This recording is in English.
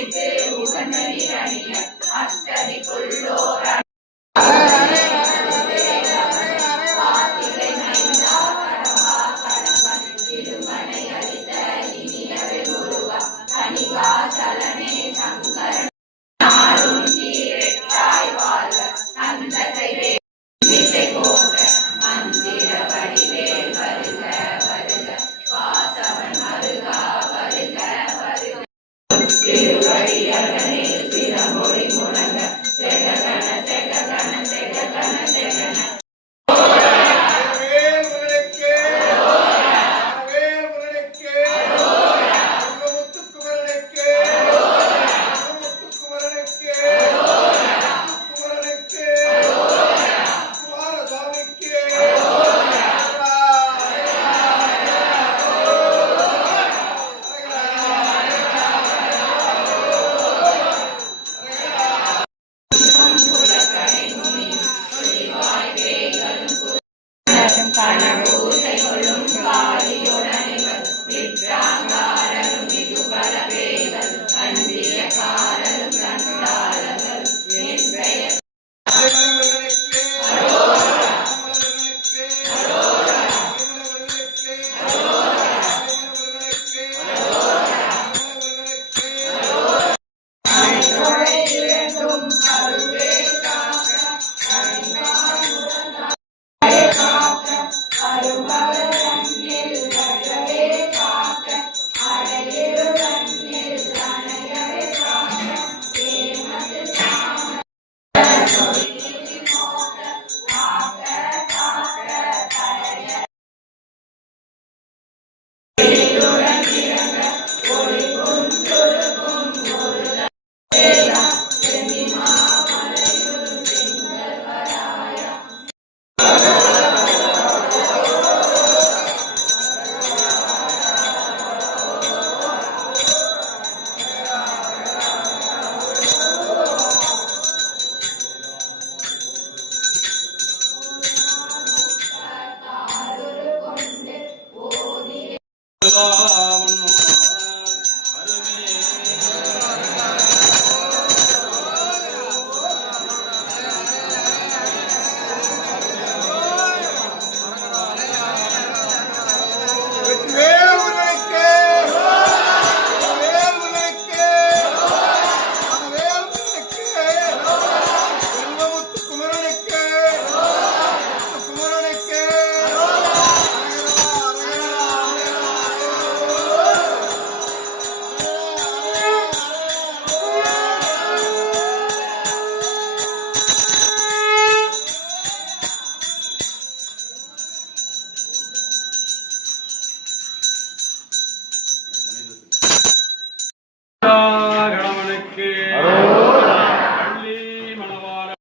விட்டு ಸರ್ವಾವನ್ನು